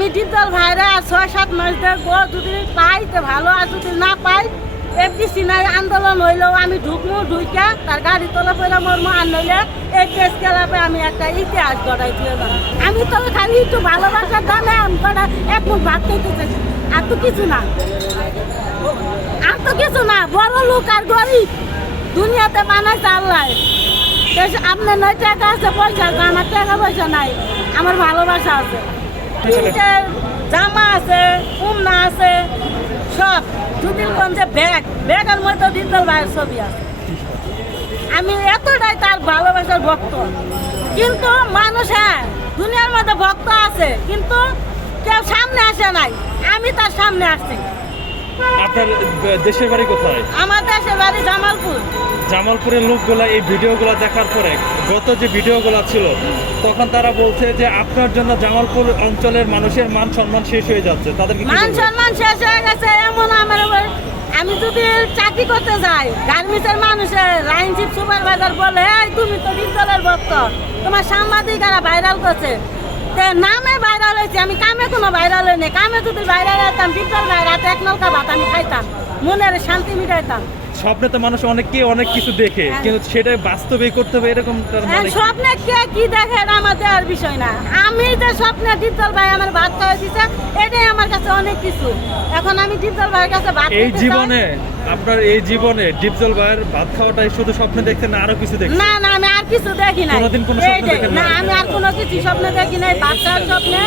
আমি ডিপজল ভাইরা ছয়, সাত মাস দেখব যদি পাই তো ভালো, আর যদি না পাই এফডিসি নাই, আন্দোলন হইলেও আমি ঢুকমু, ঢুইকা, তার গাড়ি তোলা পয়লা মর্ম, আর নইলে এই কেস খেলাপে আমি একটা ইতিহাস গড়াই দিয়ে আমি তো খালি একটু ভালোবাসার দামে আমি কটা এক মুখ ভাত চাইছি আর তো কিছু না। আর তো কিছু না, বড় লোক আর গরিব। দুনিয়াতে বানাইছে আল্লাহ। আপনার নয় টাকা আছে, পয়সা আছে, আমার টাকা পয়সা নাই, আমার ভালোবাসা আছে। জামা আছে কুমনা আছে, সব। জুদিলগঞ্জে ব্যাগ। ব্যাগের মধ্যে ডিজিটাল ভাইয়ের ছবি আছে। আমি এতটাই তার ভালোবাসার ভক্ত। কিন্তু মানুষ হ্যাঁ দুনিয়ার মধ্যে ভক্ত আছে, কিন্তু কেউ সামনে আসে নাই। আমি তার সামনে আসছি। আপনার দেশের বাড়ি কোথায়? আমার দেশের বাড়ি জামালপুর। জামালপুরের লোকগুলা এই ভিডিওগুলো দেখার পরে গত যে ভিডিওগুলো ছিল তখন তারা বলছে যে আপনার জন্য জামালপুর অঞ্চলের মানুষের মান সম্মান শেষ হয়ে যাচ্ছে। তাদেরকে কি মান সম্মান শেষ হয়ে গেছে এমন আমার আমি যদি চাকরি করতে যাই গার্মেন্টসের মানুষের লাইন সুপারভাইজার বলে তুমি তো ডিপজলের ভক্ত তোমার সাংবাদিকারা ভাইরাল করছে। নামে ভাইরাল হয়েছে, আমি কামে কোনো ভাইরাল হয়নি কামে যদি ভাইরাল হতাম বিদ্যার ভাইরাল এক নৌকা ভাত আমি খাইতাম। মনের শান্তি মিটাইতাম। স্বপ্নে তো মানুষ অনেকে অনেক কিছু দেখে হ্যাঁ। কিন্তু সেটা বাস্তবে করতে হবে এরকম হ্যাঁ, মানে? স্বপ্নে কে কি দেখে আমার দেওয়ার বিষয় না। আমি যে স্বপ্নে ডিপজল ভাই আমার ভাত খাওয়াই দিছে এটাই আমার কাছে অনেক কিছু। এখন আমি ডিপজল ভাইয়ের কাছে ভাত এই জীবনে আপনার এই জীবনে ডিপজল ভাইয়ের ভাত খাওয়াটাই শুধু স্বপ্নে দেখছেন না আরও কিছু দেখছেন না না আমি আর কিছু দেখি নাই। কোনোদিন কোনো স্বপ্ন। দেখেন না আমি আর কোনো কিছু স্বপ্ন দেখি নাই বাচ্চার স্বপ্নে।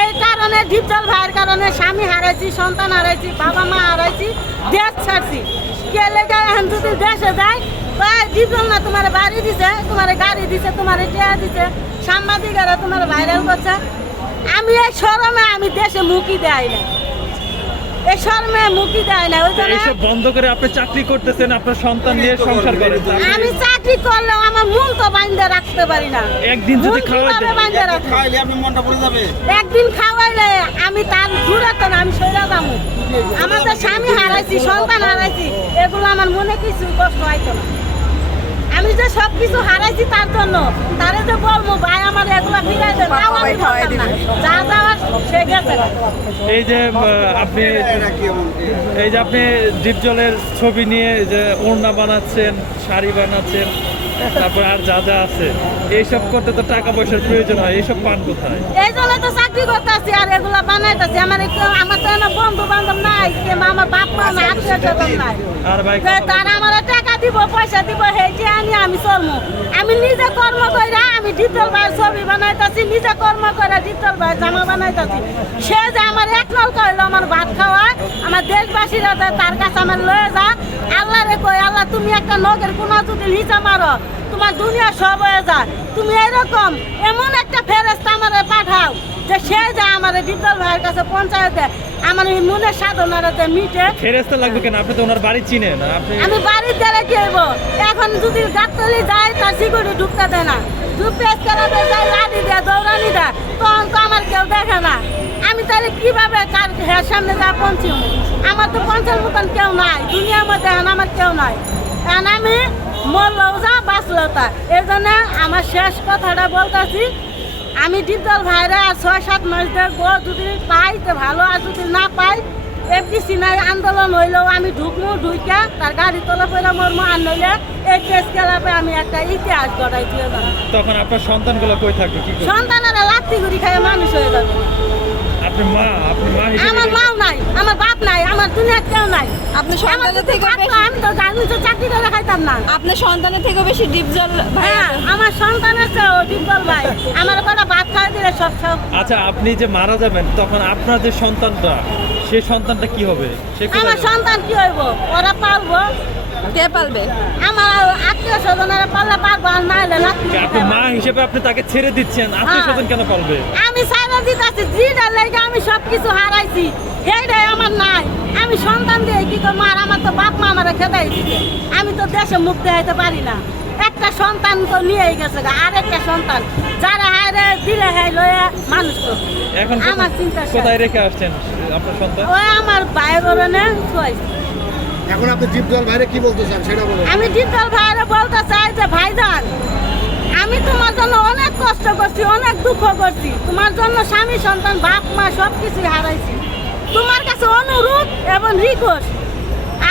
এই কারণে ডিপজল ভাইয়ের কারণে স্বামী হারাইছি সন্তান হারাইছি বাবা মা হারাইছি দেশ ছাড়ছি। লেগে এখন দেশে যায়, ভাই দিবল না তোমার বাড়ি দিছে, তোমার গাড়ি দিছে, তোমার টিয়া দিছে, সাংবাদিকেরা তোমার ভাইরাল করছে। আমি এই শরমে আমি দেশে মুখি দেয় না এই শরমে মুখি দেয় না ওই জন্য বন্ধ করে আপনি চাকরি করতেছেন আপনার সন্তান নিয়ে সংসার করেন। আমি চাকরি করলেও আমার মন তো রাখতে পারি না। একদিন যদি খাওয়াই কীভাবে দেন? বাইন্ধে রাখব? খাইলে আপনি মনটা পড়ে যাবে। একদিন খাওয়াইলে আমি তার দূরে তো না, আমি সইরা যাব। আমাদের স্বামী হারাইছি সন্তান হারাইছি এগুলো আমার মনে কিছু কষ্ট না। আমি যে সব কিছু হারাইছি তার জন্য তারে যে বলব ভাই আমার এগুলো ফিরাই দেন তাও আমি বলতাম না। যা যাওয়ার সে গেছে এই যে আপনি এই যে আপনি ডিপজলের ছবি নিয়ে যে ওড়না বানাচ্ছেন শাড়ি বানাচ্ছেন তারপর আর যা যা আছে। এইসব করতে তো টাকা পয়সার প্রয়োজন হয় এইসব পান কোথায়? এই জন্য তো চাকরি করতেছি আর এগুলা বানাইতেছি। আমার আমার তো এনে বন্ধু বান্ধব নাই কিংবা আমার বাপ মা নাই আত্মীয় স্বজন নাই। আর ভাই যে তারা আমার টাকা দিব পয়সা দিব হেঁটে আনি আমি আমি চলবো আমি নিজে কর্ম করে আমি ডিজিটাল ভাইয়ের ছবি বানাইতেছি নিজে কর্ম করে ডিজিটাল ভাই জামা বানাইতেছি। সে যে আমার এক নলকা হইল আমার ভাত খাওয়ায় আমার দেশবাসীরা তার কাছে আমার লয়ে যা। আল্লাহ রে কই আল্লাহ তুমি একটা নগের কোনো যদি নিচে মারো তোমার দুনিয়া সব হয়ে যায়। তুমি এরকম এমন একটা ফেরেস্তা আমারে পাঠাও যে সে যে আমার ডিজিটাল ভাইয়ের কাছে পঞ্চায়েতে আমার এই মনের সাধনারা যে মিটে। ফেরেস্তা লাগবে কেন? আপনি তো ওনার বাড়ি চিনেন আমি বাড়ির দ্বারা কি হইব? এখন যদি গাতলি যায় তার সিকিউরিটি ঢুকতে দেয় না। কেরাতে যায় লাঠি দেয় দৌড়ানি দেয় তখন তো আমার কেউ দেখে না। আমি তাহলে কীভাবে কার হের সামনে যা পৌঁছি? আমার তো পঞ্চাশ মতন কেউ নাই দুনিয়ার মধ্যে এখন আমার কেউ নাই। এখন আমি মরলেও যা বাঁচলেও তা। এই জন্য আমার শেষ কথাটা বলতেছি আমি ডিপজল ভাইরা আর ছয় সাত মাস দেখব যদি পাই তো ভালো আর যদি না পাই এফডিসি নাই আন্দোলন হইলেও আমি ঢুকমু ঢুইকা তার গাড়ি তোলা পয়লা মর্ম আর নইলে এই কেস খেলাপে আমি একটা ইতিহাস গড়াই দিয়ে তখন আপনার সন্তানগুলো কই থাকবে? সন্তানেরা লাত্তি গুড়ি খায় মানুষ হয়ে যাবে। আপনি মা আপনি মা আমার মাও নাই আমার বাপ নাই আমার দুনিয়ার কেউ নাই। আপনি সন্তানের থেকে বেশি আমি তো গার্মেন্টসে চাকরি করে খাইতাম না। আপনি সন্তানের থেকে বেশি ডিপজল ভাই হ্যাঁ আমার সন্তানের চেয়েও ভাই। আমার কটা ভাত খাই দিলে সব সব আচ্ছা আপনি যে মারা যাবেন তখন আপনার যে সন্তানটা সেই সন্তানটা কি হবে? সে আমার সন্তান কি হইব? ওরা পারব কে পালবে? আমার আত্মীয় স্বজনেরা পারলে পারব আর না হলে আপনি মা হিসেবে আপনি তাকে ছেড়ে দিচ্ছেন আত্মীয় স্বজন কেন পালবে? আমি সাইরা দিতেছি জিডার লেগে আমি সব কিছু হারাইছি। এইটাই আমার নাই। আমি সন্তান দিয়ে কি করব? আর আমার তো বাপ মা আমার খেদাই দিছে। আমি তো দেশে মুখ দেখাইতে পারি না। একটা সন্তান তো নিয়েই গেছে আর একটা সন্তান। যারা হারে দিলে হাই লয়ে মানুষ করবে। এখন আমার চিন্তা কোথায় রেখে আসছেন আপনার সন্তান? ওই আমার বাইরে নে এখন আপনি জল বাইরে কি বলতে চান সেটা বলুন। আমি ডিপজল ভাইরে বলতে চাই যে, ভাইজান, আমি তোমার জন্য অনেক কষ্ট করছি, অনেক দুঃখ করছি। তোমার জন্য স্বামী, সন্তান, বাপ, মা সব কিছু হারাইছি। তোমার কাছে অনুরোধ এবং রিকোয়েস্ট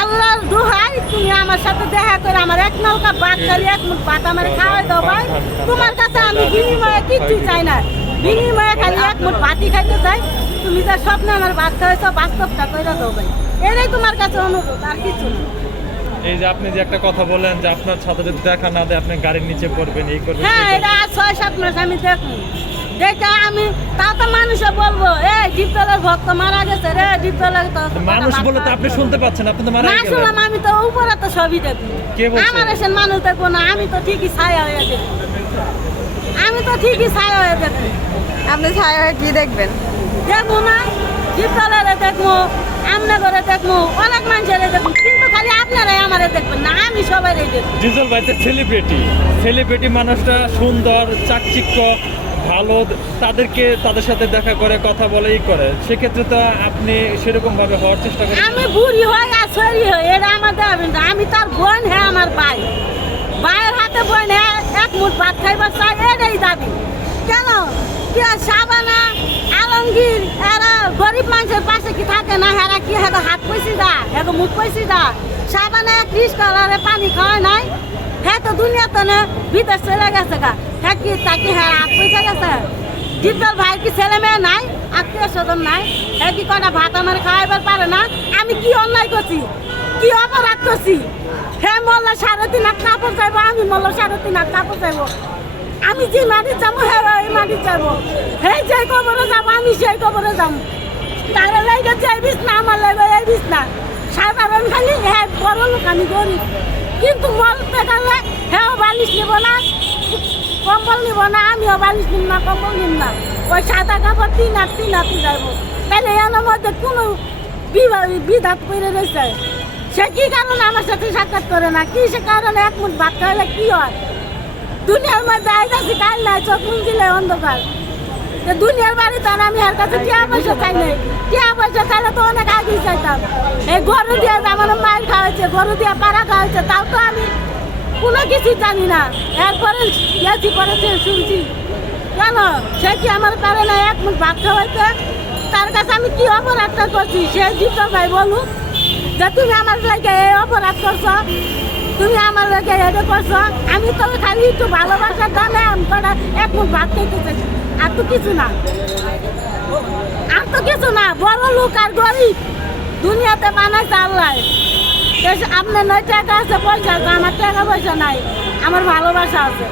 আল্লাহর দোহাই, তুমি আমার সাথে দেখা করে আমার এক নৌকা ভাত খালি এক মুঠ ভাত আমার খাওয়াই দাও ভাই। তোমার কাছে আমি বিনিময়ে কিচ্ছু চাই না। বিনিময়ে খালি এক মুঠ ভাতই খাইতে চাই। তুমি যা স্বপ্নে আমার ভাত খাওয়াইছো, বাস্তবটা করে দাও ভাই। এটাই তোমার কাছে অনুরোধ আর কিছু না। এই যে আপনি যে একটা কথা বলেন যে আপনার সাথে যদি দেখা না দেয় আপনি গাড়ির নিচে পড়বেন এই করবেন হ্যাঁ এটা আজ ছয় সাত মাস আমি দেখুন। দেখে আমি তাও তো মানুষে বলব এ ডিপতলের ভক্ত মারা গেছে রে ডিপতলের তো মানুষ বলে তো আপনি শুনতে পাচ্ছেন আপনি তো মারা না শুনলাম আমি তো উপরে তো সবই দেখব কে বলছে? আমার এসে মানুষ দেখব না আমি তো ঠিকই ছায়া হয়ে দেখব আমি তো ঠিকই ছায়া হয়ে দেখব আপনি ছায়া হয়ে কি দেখবেন? দেখব না। ডিপতলের দেখব আমনে করে দেখব অনেক মানুষের দেখব কিন্তু খালি আপনারাই আমারে দেখবেন না আমি সবাই দেখব। ডিজেল ভাইতে সেলিব্রিটি সেলিব্রিটি মানুষটা সুন্দর চাকচিক্য ভালো তাদেরকে তাদের সাথে দেখা করে কথা বলে ই করে। সেক্ষেত্রে তো আপনি সেরকম ভাবে হওয়ার চেষ্টা করেন আমি বুড়ি হই আর সরি হই এটা আমার দেবেন না আমি তার বোন হ্যাঁ আমার ভাই। ভাইয়ের হাতে বোন হ্যাঁ এক মুঠ ভাত খাইবার চাই এটাই পাশে কি, থাকে না, হেরা কি, হেগো হাত পয়সি দা হেগো মুখ পয়সি দা সাবানা ত্রিশ কালারে পানি খাওয়ায় নাই? হ্যাঁ তো, দুনিয়াতে না, বিদেশ চলে গেছে গা। হ্যাঁ কি তাকে হ্যাঁ হাত পয়সা গেছে? জিদ্দার ভাই কি ছেলে মেয়ে নাই? আত্মীয় স্বজন নাই? এ কি কটা ভাত আমার খাওয়াইবার পারে না? আমি কি অন্যায় করছি? কি অপরাধ করছি? হে মোল্লা, সাড়ে তিন হাত কাপড় চাইব, আমি মোল্লা, সাড়ে তিন হাত কাপড় চাইব। আমি যে মাটির যাব হে ওই মাটির যাব হে যে কবরে যাব, আমি সেই কবরে যাব। তারা লাগে যে বিষ না, আমার লাগে এই বিষ না। সাধারণ খালি হ্যাঁ বড় লোক, আমি গরিব। কিন্তু মরতে গেলে হ্যাঁ বালিশ নেব না, কম্বল নিব না, আমিও বালিশ নিব না, কম্বল নিব না। ওই সাদা কাপড় তিন হাত তিন হাতি যাইব তাহলে এর মধ্যে কোনো বিধাত করে রয়েছে। সে কি কারণে আমার সাথে সাক্ষাৎ করে না? কি সে কারণে এক মুঠ ভাত খাইলে কি হয়? দুনিয়ার মধ্যে আইতাছি, কাল নাই, চোখ মুঞ্জিলে অন্ধকার। দুনিয়ার বাড়িতে আর আমি আর কাছে টিয়া পয়সা চাই নাই। টিয়া পয়সা চাইলে তো অনেক আগেই চাইতাম। এই গরু দিয়ে আমার মায়ের খাওয়াচ্ছে গরু দিয়ে পাড়া খাওয়াচ্ছে তাও তো আমি কোনো কিছু জানি না। এরপরে গেছি করেছে, শুনছি। কেন? সে কি আমার কারণে এক মুঠ ভাত খাওয়াইতে তার কাছে আমি কি অপরাধটা করছি? সে জিত ভাই বলুক যে তুমি আমার লাগে এই অপরাধ করছ? তুমি আমার লোকের হেঁটে করছ, আমি তো খালি একটু ভালোবাসার দামে আমি এক মুখ ভাত খেতে আর তো কিছু না। আর তো কিছু না, বড় লোক আর গরিব। দুনিয়াতে বানাইছে আল্লাহ। আপনার নয় টাকা আছে, পয়সা আছে, আমার টাকা পয়সা নাই, আমার ভালোবাসা আছে।